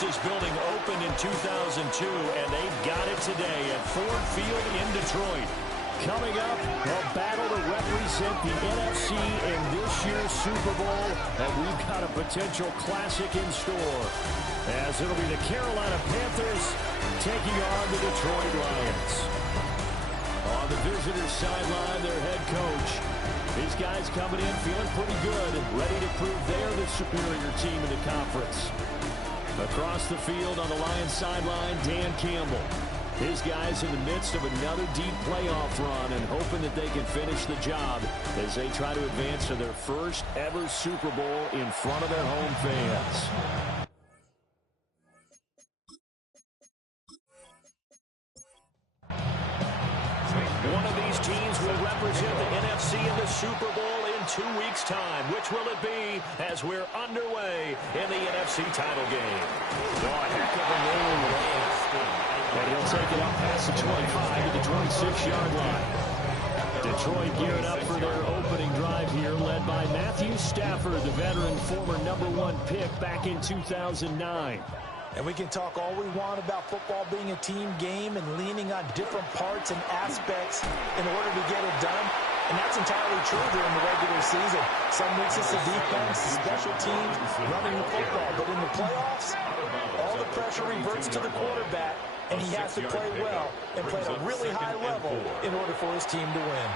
this building opened in 2002, and they've got it today at Ford Field in Detroit. Coming up, a battle to represent the NFC in this year's Super Bowl, and we've got a potential classic in store, as it'll be the Carolina Panthers taking on the Detroit Lions. On the visitors' sideline, their head coach. These guys coming in feeling pretty good, ready to prove they're the superior team in the conference. Across the field on the Lions sideline, Dan Campbell. His guys in the midst of another deep playoff run and hoping that they can finish the job as they try to advance to their first ever Super Bowl in front of their home fans. One of these teams will represent the NFC in the Super Bowl in 2 weeks' time. Which will it be as we're underway in the NFC title game? Oh, a heck of a move. And he'll take it up past the 25 to the 26-yard line. Detroit gearing up for their opening drive here, led by Matthew Stafford, the veteran, former #1 pick back in 2009. And we can talk all we want about football being a team game and leaning on different parts and aspects in order to get it done. And that's entirely true during the regular season. Some weeks it's the defense, special teams, running the football. But in the playoffs, all the pressure reverts to the quarterback, and he has to play well and play at a really high level in order for his team to win.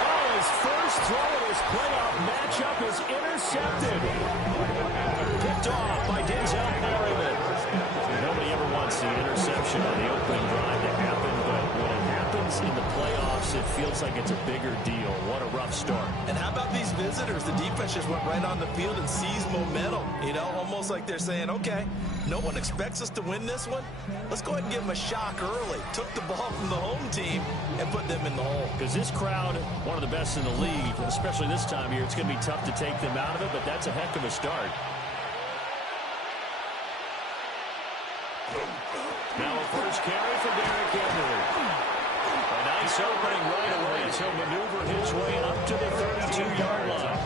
Oh, his first throw in his playoff matchup is intercepted. Picked off by Denzel Perryman. Nobody ever wants the interception on the opening drive to happen, but when it happens in the playoffs, it feels like it's a bigger deal. What a rough start. And how about these visitors? The defense just went right on the field and seized momentum. You know, almost like they're saying, okay, no one expects us to win this one. Let's go ahead and give them a shock early. Took the ball from the home team and put them in the hole. Because this crowd, one of the best in the league, especially this time of year, it's going to be tough to take them out of it, but that's a heck of a start. Now a first carry for Derrick Henry. A nice opening right away as he'll maneuver his way up to the 32-yard line.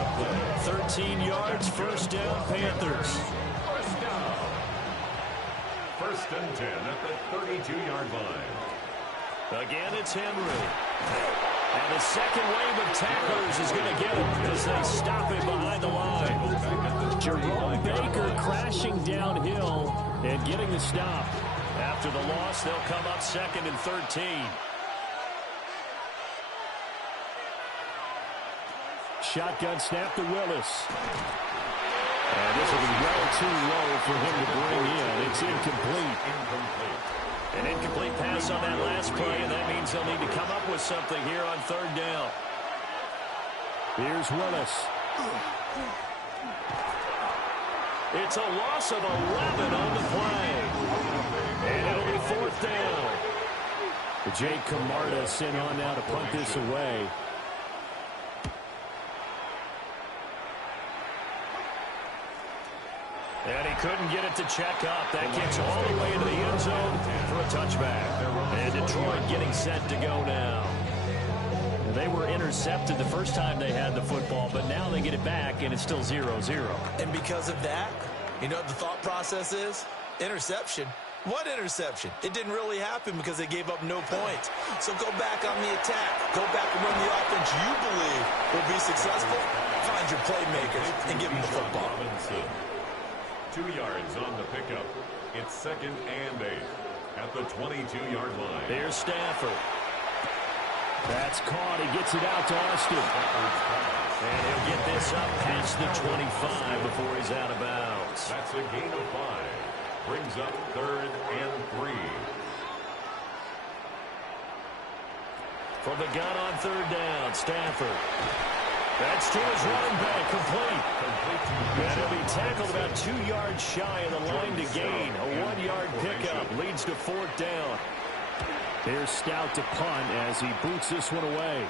13 yards, first down, Panthers. First and 10 at the 32-yard line. Again, it's Henry. And the second wave of tacklers is going to get him as they stop him behind the line. Jerome Baker crashing downhill and getting the stop. After the loss, they'll come up second and 13. Shotgun snap to Willis. And this will be well too low for him to bring in. It's incomplete. An incomplete pass on that last play, and that means they'll need to come up with something here on third down. Here's Willis. It's a loss of 11 on the play. And it'll be fourth down. Jake Camarda sent on now to punt this away. And he couldn't get it to check up. That kicks all the way into the end zone for a touchback. And Detroit getting set to go now. They were intercepted the first time they had the football, but now they get it back, and it's still 0-0. And because of that, you know what the thought process is? Interception. What interception? It didn't really happen because they gave up no points. So go back on the attack. Go back and run the offense you believe will be successful. Find your playmakers and give them the football. 2 yards on the pickup. It's second and 8 at the 22-yard line. Here's Stafford. That's caught. He gets it out to Austin. And he'll get this up past the 25 before he's out of bounds. That's a gain of 5. Brings up third and 3. For the gun on third down, Stafford. That's to his running back, complete. And he'll be tackled about 2 yards shy of the line to gain. A 1-yard pickup leads to fourth down. Here's Stout to punt as he boots this one away.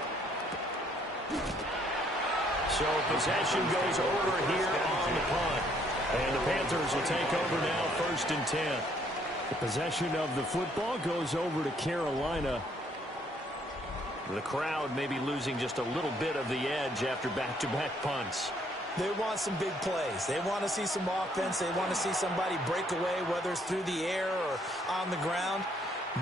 So possession goes over here on the punt. And the Panthers will take over now, first and 10. The possession of the football goes over to Carolina. The crowd may be losing just a little bit of the edge after back-to-back punts. They want some big plays. They want to see some offense. They want to see somebody break away, whether it's through the air or on the ground.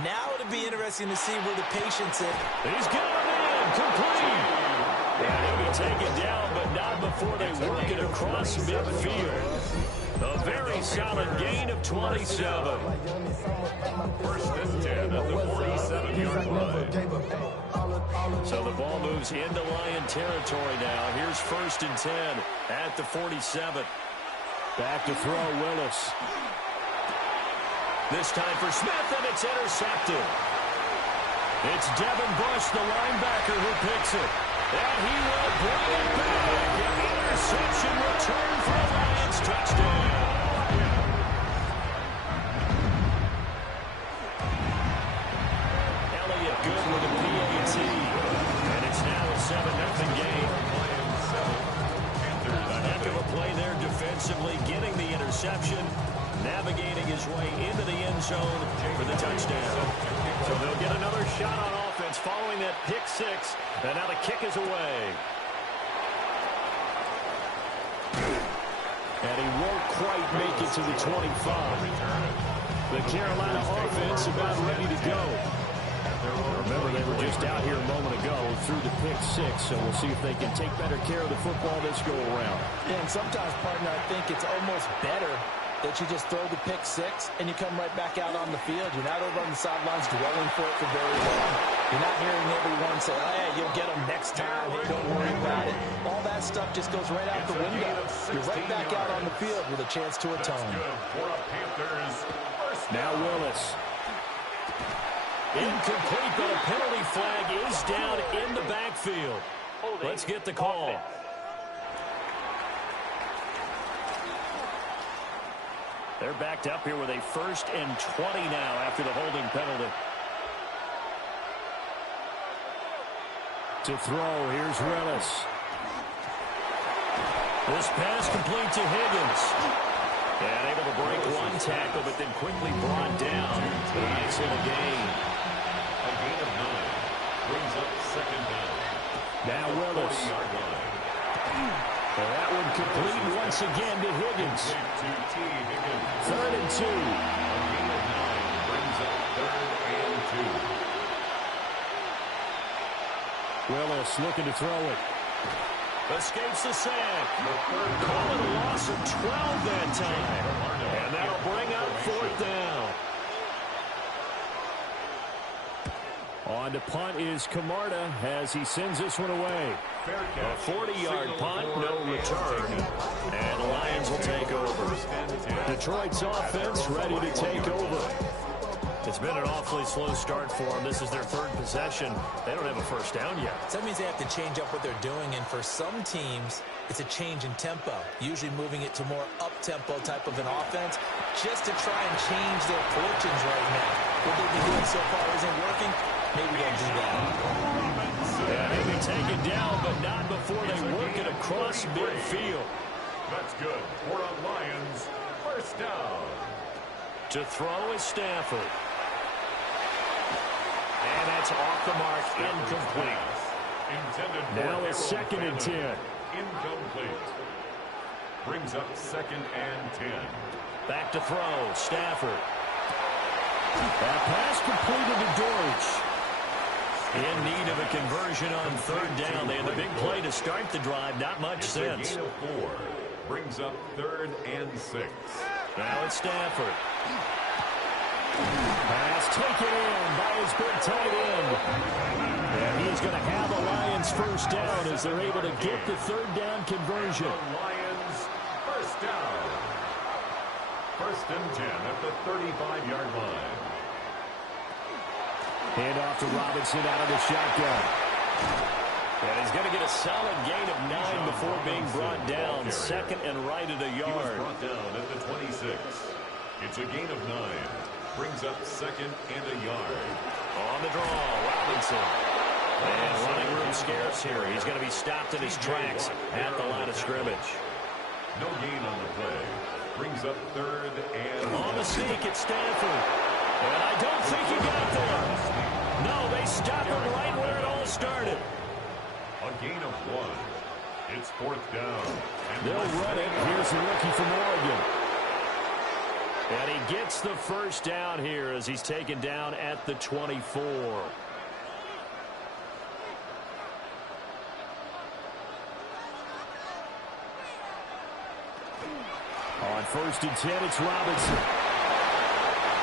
Now it'll be interesting to see where the patience is. He's got it in. Complete. Yeah, he'll be taken down, but not before they work it across midfield. A very solid gain of 27. First and 10 at the 47-yard line. So the ball moves into Lion territory now. Here's first and 10 at the 47. Back to throw, Willis. This time for Smith, and it's intercepted. It's Devin Bush, the linebacker, who picks it. And he will bring it back. An interception return for a Lions touchdown. Elliott good with a PAT. And it's now a 7-0 game. A heck of a play there defensively, getting the interception, navigating his way into the end zone for the touchdown. So they'll get another shot on offense following that pick six. And now the kick is away. And he won't quite make it to the 25. The Carolina offense about ready to go. Remember, they were just out here a moment ago through the pick six, so we'll see if they can take better care of the football this go around. Yeah, and sometimes, partner, I think it's almost better that you just throw the pick six and you come right back out on the field. You're not over on the sidelines dwelling for it for very long. You're not hearing everyone say, hey, you'll get them next time. Hey, don't worry about it. All that stuff just goes right out the window. You're right back out on the field with a chance to atone. Now Willis. Incomplete, but a penalty flag is down in the backfield. Let's get the call. They're backed up here with a 1st and 20 now after the holding penalty. To throw, here's Willis. This pass complete to Higgins. And able to break one tackle, but then quickly brought down. He's in a gain. A gain of 9. Brings up second down. Now Willis. And that one complete once again to Higgins. 3rd and 2. A gain of 9 brings up 3rd and 2. Willis looking to throw it. Escapes the sack. Call it a loss of 12 that time. And that'll bring up 4th down. On to punt is Camarda as he sends this one away. A 40-yard punt, no return. And the Lions will take over. Detroit's offense ready to take over. It's been an awfully slow start for them. This is their 3rd possession. They don't have a first down yet. So that means they have to change up what they're doing, and for some teams, it's a change in tempo, usually moving it to more up-tempo type of an offense, just to try and change their fortunes right now. What they've been doing so far isn't working. Maybe they'll do that. Yeah, they'll be taken down, but not before they work it across midfield. That's good for a Lions 1st down. To throw is Stafford. And that's off the mark, incomplete. Now it's 2nd and 10. Incomplete. Brings up 2nd and 10. Back to throw, Stafford. That pass completed to Deutsch. In need of a conversion on 3rd down. They had the big play to start the drive, not much sense. A gain of 4. Brings up 3rd and 6. Now it's Stafford. Pass taken in by his big tight end. And he's going to have a Lions 1st down as they're able to get the 3rd down conversion. The Lions 1st down. 1st and 10 at the 35-yard line. Hand off to Robinson out of the shotgun. And he's going to get a solid gain of 9 before being brought down. 2nd and right at a yard. He was brought down at the 26. It's a gain of 9. Brings up 2nd and a yard. On the draw, Robinson. And running room scarce here. He's going to be stopped in his tracks at the line of scrimmage. No gain on the play. Brings up 3rd and... On the sneak at Stanford. And I don't think he got there. No, they stopped him right where it all started. A gain of 1. It's fourth down. And they'll run it. Here's the rookie from Oregon. And he gets the first down here as he's taken down at the 24. On 1st and 10, it's Robinson.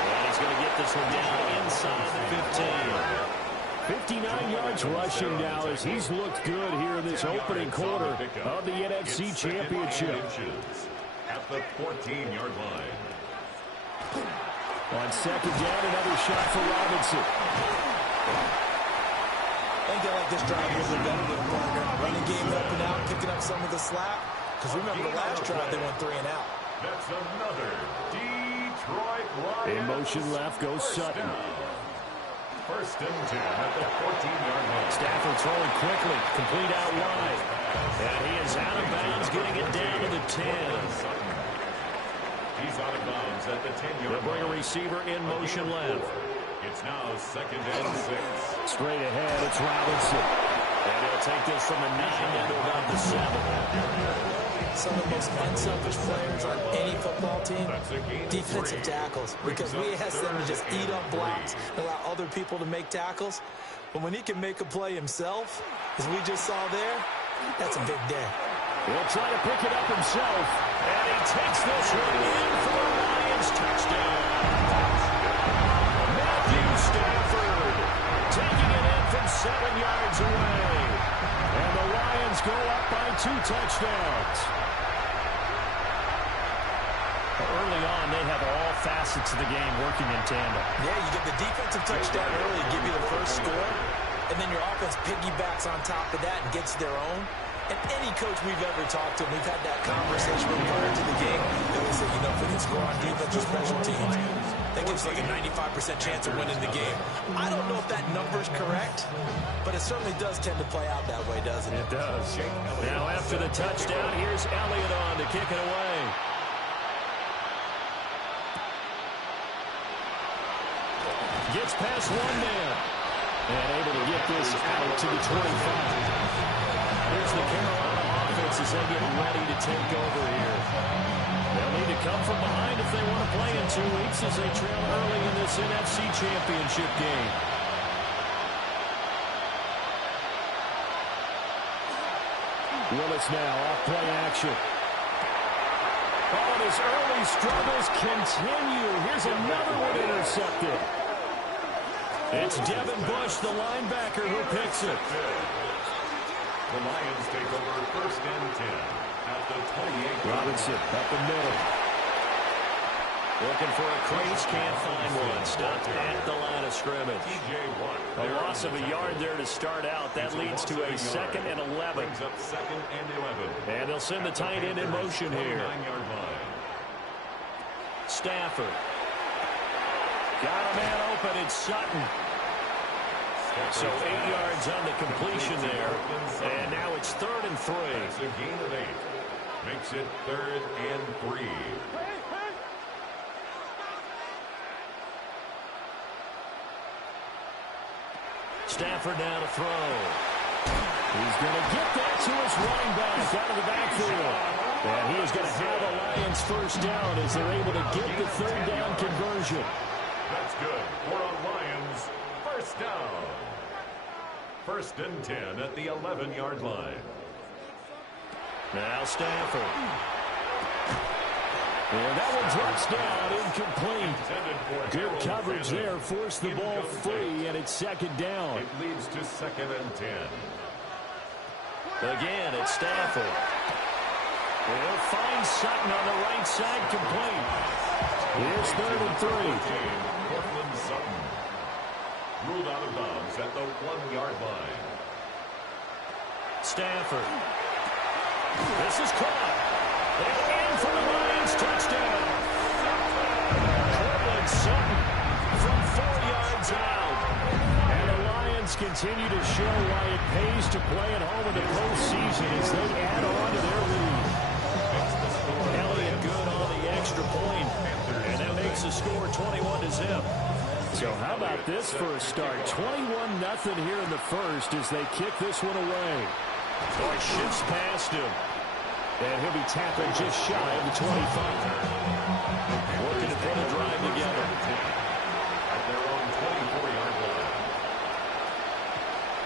And he's going to get this one down inside the 15. 59 yards rushing now as he's looked good here in this opening quarter of the NFC Championship. At the 14-yard line. On 2nd down, another shot for Robinson. I think they like this drive a little bit better than a partner. Running game helping out, picking up some of the slack. Because remember the last drive, they went 3 and out. That's another Detroit Lions. In motion left goes Sutton. 1st and 10 at the 14-yard line. Stafford throwing quickly, complete out wide. And he is out of bounds, getting it down to the 10. He's out of bounds at the 10-yard line. They'll bring a receiver in motion left. It's now 2nd and 6. Straight ahead, it's Robinson. And he'll take this from the 9 down to about the 7. Some of the most unselfish players on any football team, defensive tackles, because we ask them to just eat up blocks and allow other people to make tackles. But when he can make a play himself, as we just saw there, that's a big day. He'll try to pick it up himself, and he takes this one in for a Lions touchdown. Matthew Stafford taking it in from 7 yards away. And the Lions go up by 2 touchdowns. Early on, they have all facets of the game working in tandem. Yeah, you get the defensive touchdown early, give you the first score, and then your offense piggybacks on top of that and gets their own. And any coach we've ever talked to, we've had that conversation prior to the game, they would say, you know, if we can score on defense or special teams, that gives like a 95% chance of winning the game. I don't know if that number's correct, but it certainly does tend to play out that way, doesn't it? It does. Now after the touchdown, here's Elliott on to kick it away. Gets past one man. And able to get this out to the 25. Here's the Carolina offense as they get ready to take over here. They'll need to come from behind if they want to play in 2 weeks as they trail early in this NFC Championship game. Willis now off play action. Oh, and his early struggles continue. Here's another one intercepted. It's Devin Bush, the linebacker, who picks it. The Lions take over 1st and 10 at the 28. Robinson up the middle. Looking for a crease, can't find one. Stopped at the line of scrimmage. A loss of a yard there to start out. That leads to a 2nd and 11. Brings up 2nd and 11. And they'll send the tight end in motion here. 9-yard line. Stafford. Got a man open. It's Sutton. So 8 yards on the completion there. And now it's 3rd and 3. That's a gain of 8. Makes it 3rd and 3. Stafford now to throw. He's going to get that to his running back out of the backfield. And he is going to have the Lions first down as they're able to get the 3rd down conversion. That's good for a Lions first down. 1st and 10 at the 11-yard line. Now Stafford. And that one drops down, incomplete. Good coverage there, forced the ball free, and it's 2nd down. It leads to 2nd and 10. Again, it's Stafford. He'll find Sutton on the right side, complete. Here's 3rd and 3. Cortland Sutton ruled out of bounds at the 1-yard line. Stafford. This is caught. And in for the Lions touchdown. Cortland Sutton from 4 yards out. And the Lions continue to show why it pays to play at home in the postseason as they add on to their lead. Elliott good on the extra point, and that makes the score 21-0. So how about this for a start? 21-0 here in the first as they kick this one away. Oh, he shifts past him. And he'll be tackled just shy of the 25. Working to put a drive together. At their own 24-yard line.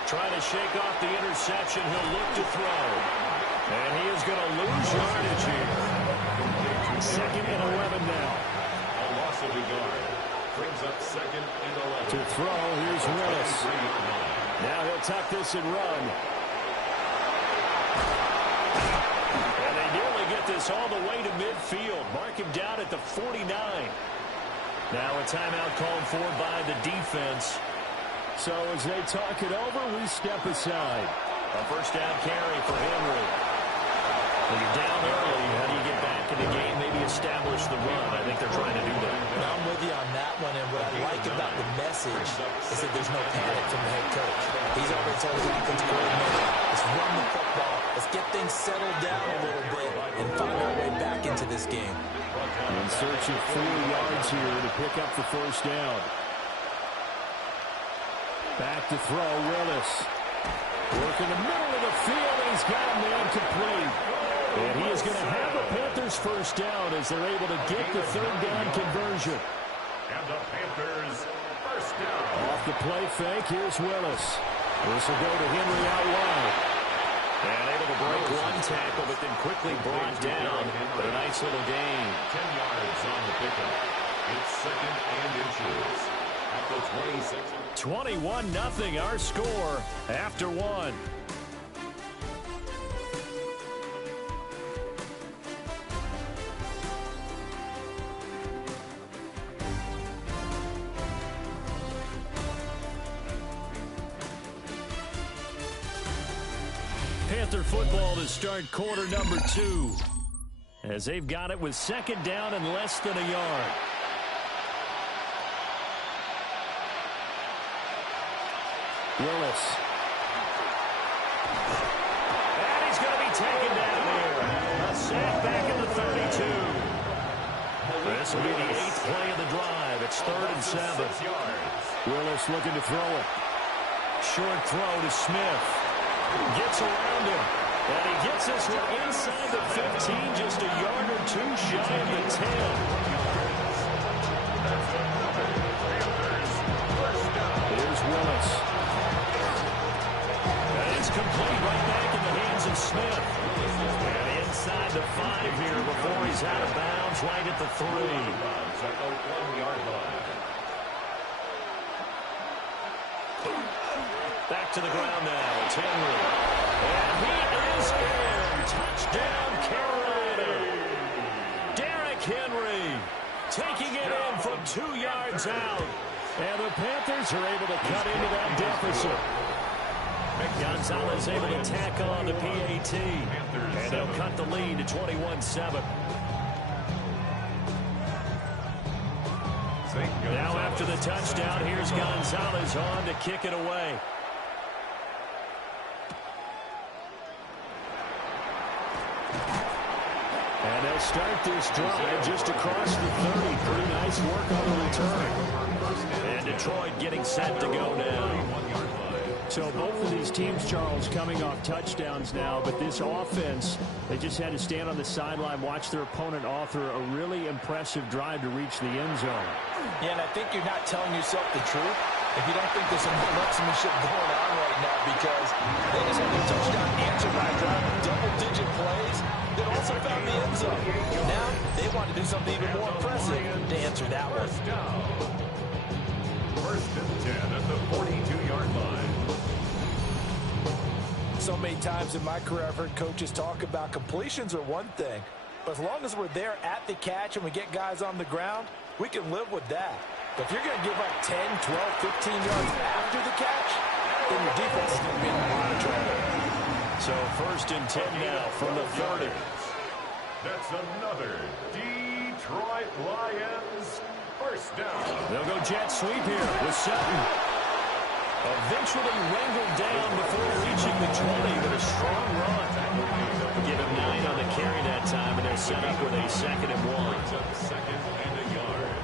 Trying to shake off the interception. He'll look to throw. And he is going to lose yardage here. 2nd and 11 now. A loss of a yard. Brings up 2nd and 11. To throw, here's Willis. Now he'll tuck this and run. And they nearly get this all the way to midfield. Mark him down at the 49. Now a timeout called for by the defense. So as they talk it over, we step aside. A first down carry for Henry. When you're down early, how do you get back in the game? Maybe establish the run. I think they're trying to do that. I'm with you on that one, and what I like about the message is that there's no panic from the head coach. He's already told his offensive coordinator, let's run the football. Let's get things settled down a little bit and find our way back into this game. In search of 4 yards here to pick up the first down. Back to throw, Willis. Work in the middle of the field, and he's got a man complete. And he is going to have the Panthers first down as they're able to get the 3rd down conversion. And the Panthers first down. Off the play fake, here's Willis. This will go to Henry out wide. And able to break one tackle, but then quickly brought down. But a nice little gain. 10 yards on the pickup. It's 2nd and inches. At the 26. 21-0 our score after 1. Panther football to start quarter number 2. As they've got it with 2nd down and less than a yard. Willis. And he's going to be taken down here. A sack back at the 32. This will be the 8th play of the drive. It's 3rd and 7. Willis looking to throw it. Short throw to Smith. Gets around him. And he gets this one inside the 15, just a yard or 2 shy of the 10. Here's Willis. It's complete right back in the hands of Smith. And inside the 5 here before he's out of bounds right at the 3. At the 1-yard line. Back to the ground now. It's Henry. And he is in. Touchdown, Carolina. Derrick Henry taking it in from 2 yards out. And the Panthers are able to cut into that deficit. Gonzalez able to tack on the PAT. And they'll cut the lead to 21-7. Now after the touchdown, here's Gonzalez on to kick it away. And they'll start this drive just across the 30. Pretty nice work on the return. And Detroit getting set to go now. So both of these teams, Charles, coming off touchdowns now, but this offense, they just had to stand on the sideline, watch their opponent author a really impressive drive to reach the end zone. Yeah, and I think you're not telling yourself the truth if you don't think there's some marksmanship going on right now, because they just had their touchdown answered by a drive of double-digit plays that also found the end zone. Now they want to do something even more impressive to answer that one. First and 10 at the 42-yard line. So many times in my career I've heard coaches talk about completions are one thing, but as long as we're there at the catch and we get guys on the ground, we can live with that. But if you're going to give up 10, 12, 15 yards after the catch, then your defense is going to be in a lot of trouble. So first and 10 now from the 30. That's another Detroit Lions first down. They'll go jet sweep here with Sutton. Eventually wrangled down before reaching the 20, but a strong run. Give him 9 on the carry that time, and they're set up with a 2nd and 1. Second and a yard.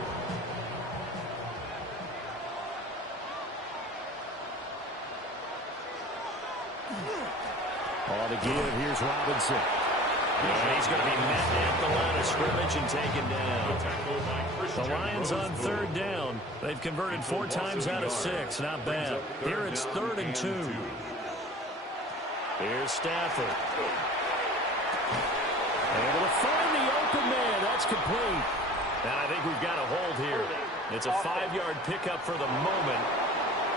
On the give, here's Robinson. And he's going to be met at the line of scrimmage and taken down. The Lions on third down. They've converted 4 times out of 6. Not bad. Here it's 3rd and 2. Here's Stafford. Able to find the open man. That's complete. And I think we've got a hold here. It's a 5-yard pickup for the moment.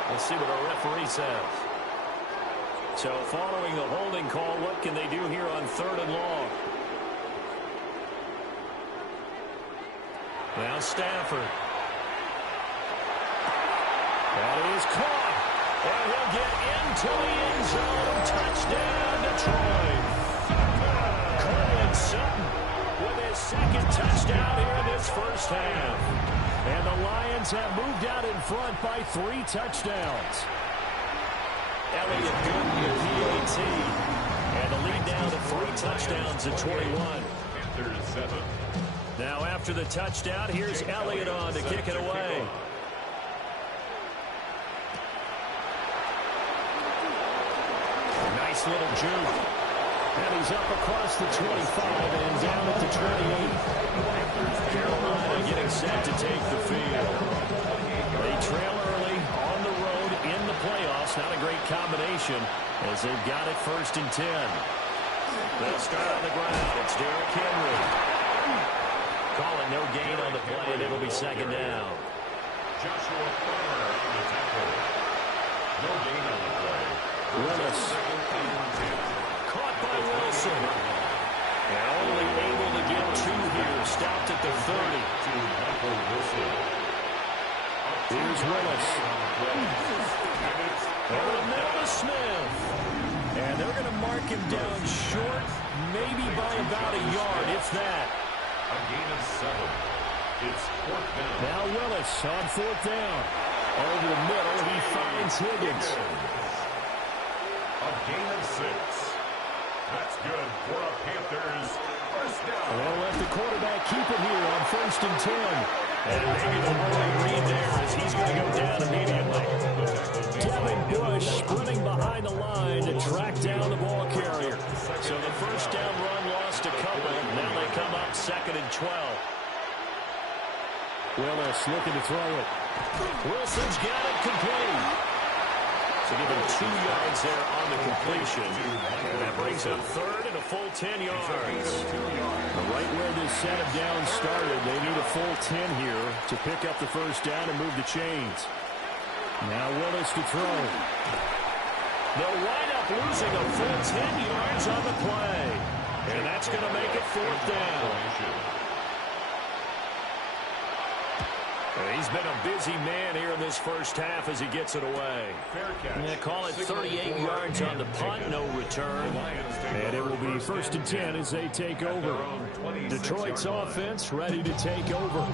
Let's see what our referee says. So following the holding call, what can they do here on 3rd and long? Now Stafford. That is caught. And he'll get into the end zone. Touchdown, Detroit. Cortland Sutton with his 2nd touchdown here in this first half. And the Lions have moved out in front by 3 touchdowns. Elliott good in the PAT. And the lead down to 3 touchdowns at 21. Now after the touchdown, here's Elliott on to kick it away. Nice little juke. And he's up across the 25 and down at the 28. Carolina getting set to take the field. They trail early on the road in the playoffs. Not a great combination as they've got it 1st and 10. They'll start on the ground. It's Derrick Henry. Calling no gain on the play, and it'll be 2nd down. Joshua Farmer on the tackle. No gain on the play. Willis. Caught by Wilson. And only able to get 2 here. Stopped at the 30. Here's Willis. Over the middle to Smith. And they're going to mark him down short, maybe by about a yard, if that. A gain of 7. It's 4th down. Now Willis on 4th down. Over the middle, he finds Higgins. A gain of 6. That's good for a Panthers first down. They'll let the quarterback keep it here on 1st and 10. And maybe the early read there as he's going to go down immediately. Devin Bush sprinting behind the line to track down the ball carrier. So the first down run lost a couple. Now they come up 2nd and 12. Willis looking to throw it. Wilson's got it complete. So give him 2 yards there on the completion. And that brings up 3rd and a full 10 yards. Right where this set of downs started, they need a full 10 here to pick up the first down and move the chains. Now Willis to throw. They'll wind up losing a full 10 yards on the play. And that's going to make it 4th down. He's been a busy man here in this first half as he gets it away. And they call it 38 yards on the punt, no return. And it will be 1st and 10 as they take over. Detroit's offense ready to take over.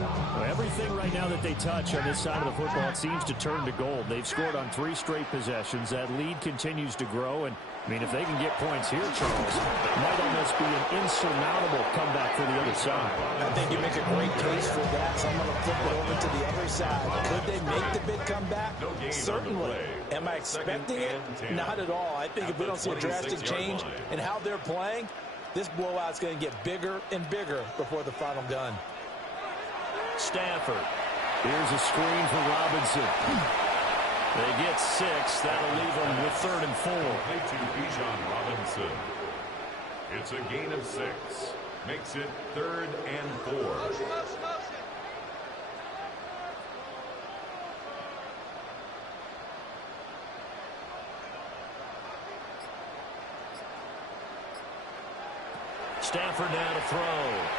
Well, everything right now that they touch on this side of the football, it seems to turn to gold. They've scored on 3 straight possessions. That lead continues to grow. And, I mean, if they can get points here, Charles, it might almost be an insurmountable comeback for the other side. I think you make a great case for that. So I'm going to flip it over to the other side. Could they make the big comeback? Certainly. Am I expecting it? Not at all. I think if we don't see a drastic change in how they're playing, this blowout's going to get bigger and bigger before the final gun. Stafford. Here's a screen for Robinson. They get 6. That'll leave them with 3rd and 4. To Bijan Robinson. It's a gain of 6. Makes it 3rd and 4. Stafford now to throw.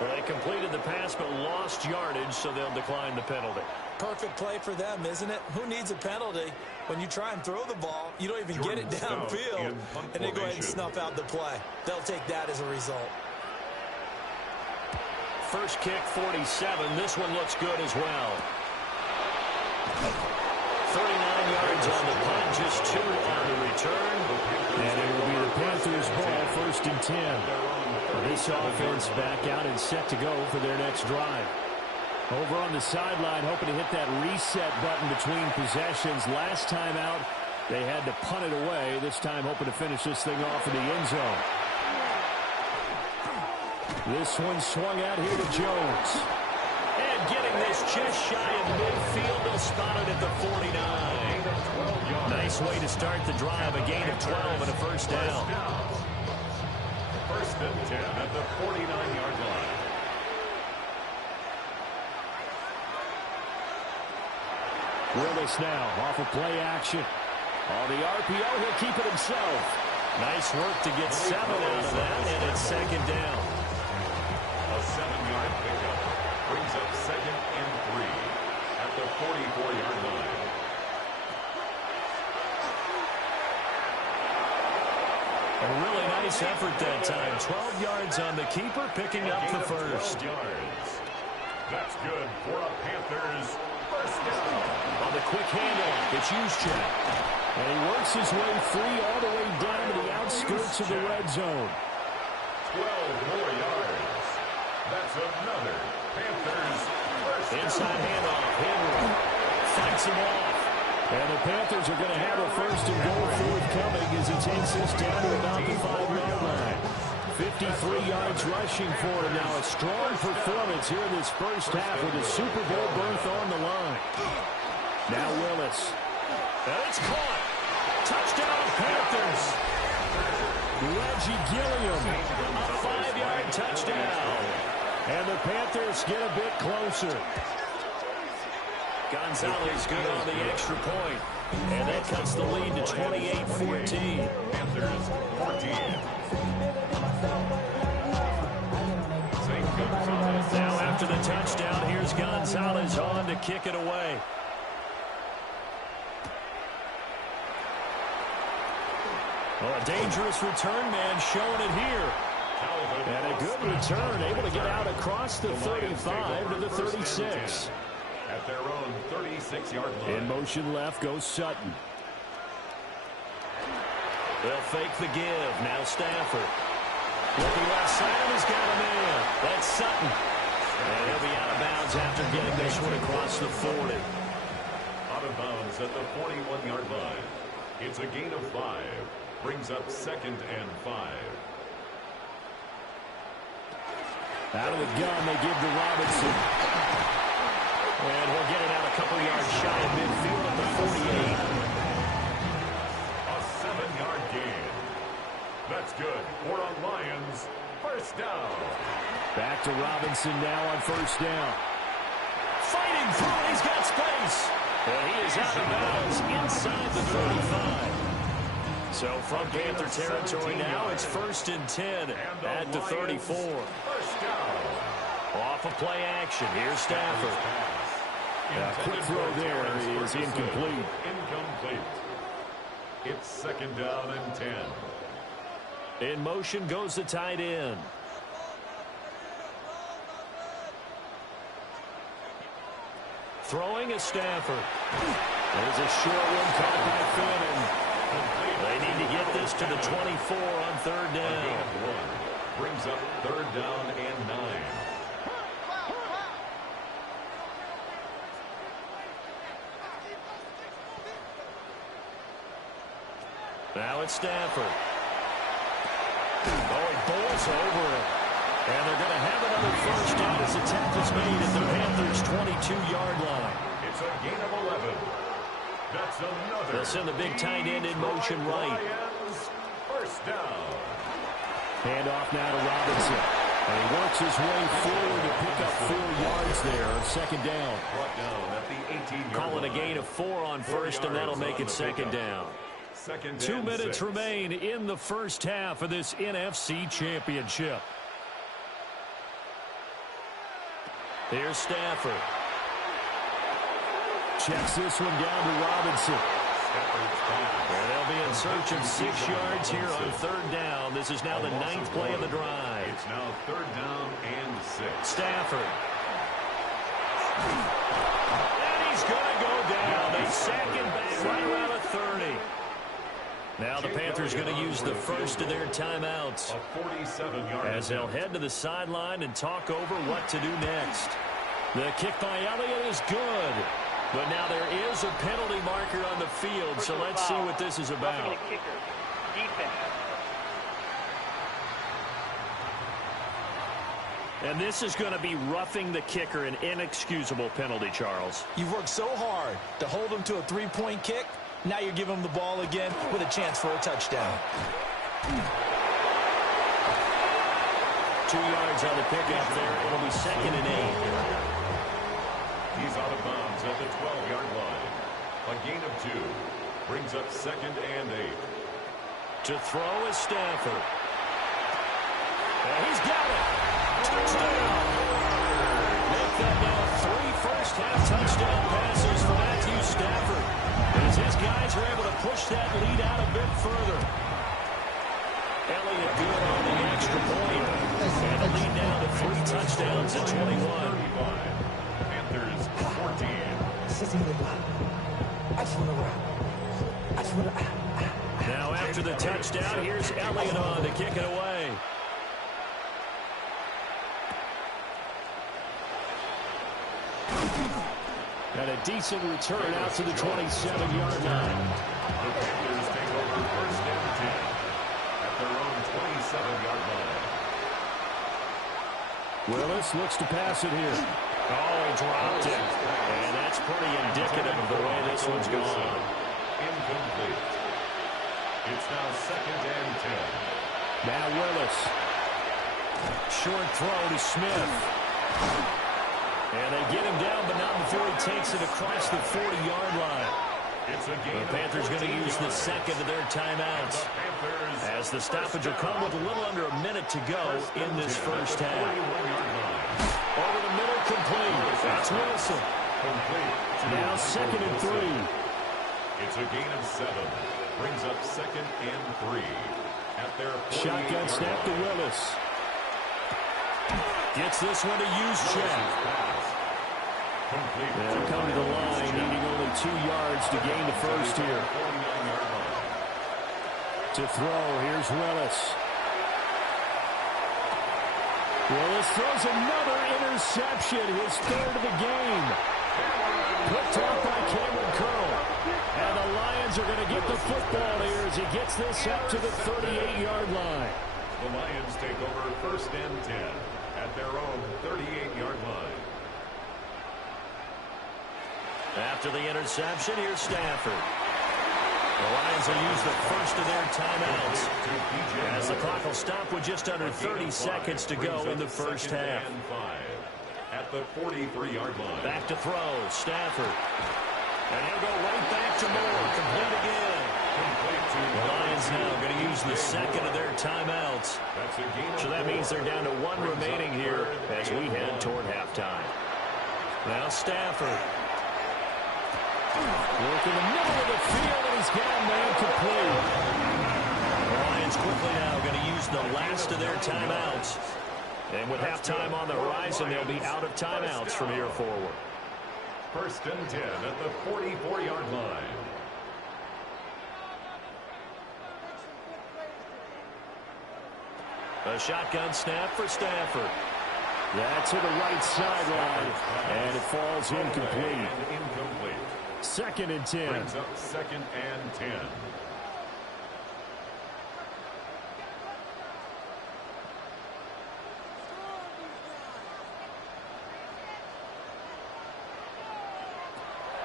Well, they completed the pass but lost yardage, so they'll decline the penalty. Perfect play for them, isn't it? Who needs a penalty when you try and throw the ball? You don't even get it downfield, and they go ahead and snuff out the play. They'll take that as a result. First kick, 47. This one looks good as well. 39 yards on the punt, just 2 on the return. And it will be the Panthers' ball, 1st and 10. This offense back out and set to go for their next drive. Over on the sideline, hoping to hit that reset button between possessions. Last time out, they had to punt it away. This time hoping to finish this thing off in the end zone. This one swung out here to Jones. And getting this just shy of midfield, they'll spot it at the 49. Nice way to start the drive, a gain of 12 and a first down. First and 10 at the 49-yard line. Willis now off of play action. On the RPO, he'll keep it himself. Nice work to get 7 out of that, and it's second down. A 7-yard pickup brings up second and 3 at the 44-yard line. A really nice effort that time. 12 yards on the keeper, picking up the first. Yards. That's good for a Panthers first down. On the quick handoff, it's Juszczyk. And he works his way free all the way down to the outskirts of the red zone. 12 more yards. That's another Panthers first down. Inside handoff, Henry fights him off. And the Panthers are going to have a first and goal forthcoming as he takes this down to about the 5-yard line. 53 yards rushing for him now. A strong performance here in this first half with a Super Bowl berth on the line. Now Willis. And it's caught. Touchdown Panthers. Reggie Gilliam. A 5-yard touchdown. And the Panthers get a bit closer. Gonzalez good on the extra point. And that cuts the lead to 28-14. Panthers 14. Now after the touchdown, here's Gonzalez on to kick it away. Well, a dangerous return man showing it here. And a good return, able to get out across the 35 to the 36. At their own 36-yard line. In motion left goes Sutton. They'll fake the give. Now Stafford. Looking left side, he's got a man. That's Sutton. And he'll be out of bounds after getting this one across the 40. Out of bounds at the 41-yard line. It's a gain of 5. Brings up second and 5. Out of the gun, they give to Robinson. And he'll get it out a couple yards shy of midfield at the 48. A 7-yard gain. That's good for a Lions first down. Back to Robinson now on first down. Fighting through, he's got space. And he is out of bounds inside the 35. So from Panther territory now, it's first and 10 at the 34. First down. Off of play action, here's Stafford. Quick throw there is incomplete. Incomplete. It's second down and 10. In motion goes the tight end. Throwing is Stafford. There's a short one caught by Finn. They need to get this to the 24 on third down. Brings up third down and 9. Now it's Stafford. Oh, he bowls over it. And they're going to have another first down as the tackle's made at the Panthers' 22-yard line. It's a gain of 11. That's another. They'll send the big tight end in motion right. Lions first down. Handoff now to Robinson. And he works his way forward to pick up 4 yards there. Second down. Brought down at the 18-yard Calling a line. gain of 4 on first, and that'll make it second down. Second 2 and minutes 6. remain in the first half of this NFC Championship. Here's Stafford. Checks this one down to Robinson. And they'll be in search of 6 yards here on third down. This is now the 9th play of the drive. It's now third down and 6. Stafford. And he's going to go down. They sack him back right around the 30. Now the Panthers going to use the first of their timeouts as they'll head to the sideline and talk over what to do next. The kick by Elliott is good, but now there is a penalty marker on the field, so let's see what this is about. And this is going to be roughing the kicker, an inexcusable penalty, Charles. You've worked so hard to hold him to a three-point kick. Now you're giving him the ball again with a chance for a touchdown. 2 yards on the pickup there. It'll be 2nd and 8. He's out of bounds at the 12-yard line. A gain of 2 brings up 2nd and 8. To throw is Stafford. And he's got it. Touchdown. Make that now 3 first-half touchdown passes for Matthew Stafford, as his guys are able to push that lead out a bit further. Elliott good on the extra point. And the lead now to 3 touchdowns at 21. Panthers 14. Now after the touchdown, here's Elliott on to kick it away. And a decent return out to the 27-yard line. The Panthers take over 1st and 10 at their own 27-yard line. Willis looks to pass it here. Oh, he dropped it. And that's pretty indicative of the way this one's gone. Incomplete. It's now 2nd and 10. Now Willis. Short throw to Smith. And they get him down, but not before he takes it across the 40-yard line. The Panthers going to use the 2nd of their timeouts, as the stoppage will come with a little under a minute to go in this first half. Over the middle, complete. That's Wilson. Now 2nd and 3. It's a gain of 7. Brings up 2nd and 3 at their shotgun snap to Willis. Gets this one to Juszczyk. They'll come to the line, needing only 2 yards to gain the first here. To throw, here's Willis. Willis throws another interception, his 3rd of the game. Picked off by Cameron Curl. And the Lions are going to get the football here as he gets this up to the 38-yard line. The Lions take over 1st and 10 at their own 38-yard line. After the interception, here's Stafford. The Lions will use the first of their timeouts, as the clock will stop with just under 30 seconds to go in the first half. At the 43-yard line. Back to throw, Stafford. And he'll go right back to Moore. Complete again. The Lions now going to use the 2nd of their timeouts. So that means they're down to 1 remaining here as we head toward halftime. Now Stafford. Work in the middle of the field, and he's got a man complete. The Lions quickly now going to use the last of their timeouts. And with halftime on the horizon, they'll be out of timeouts from here forward. 1st and 10 at the 44-yard line. A shotgun snap for Stafford. That's to the right sideline, and it falls incomplete. 2nd and 10. Brings up 2nd and 10.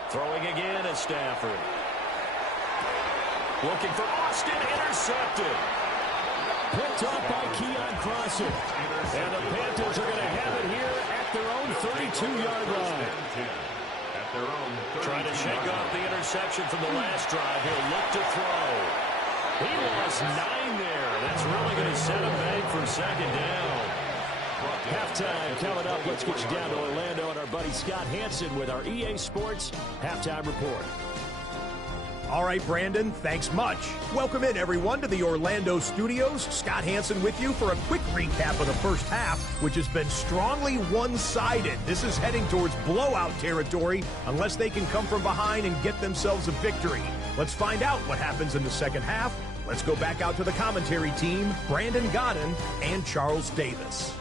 Throwing again is Stafford. Looking for Austin, intercepted. Picked off by Keon Crossett. And the Panthers are going to have it here at their own 32-yard line. Trying to shake off the interception from the last drive. He'll look to throw. He lost 9 there. That's really going to set him back for 2nd down. Halftime coming up. Let's get you down to Orlando and our buddy Scott Hansen with our EA Sports Halftime Report. All right, Brandon, thanks much. Welcome in, everyone, to the Orlando studios. Scott Hansen with you for a quick recap of the first half, which has been strongly one-sided. This is heading towards blowout territory unless they can come from behind and get themselves a victory. Let's find out what happens in the second half. Let's go back out to the commentary team, Brandon Gaudin and Charles Davis.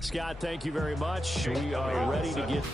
Scott, thank you very much. We are ready to get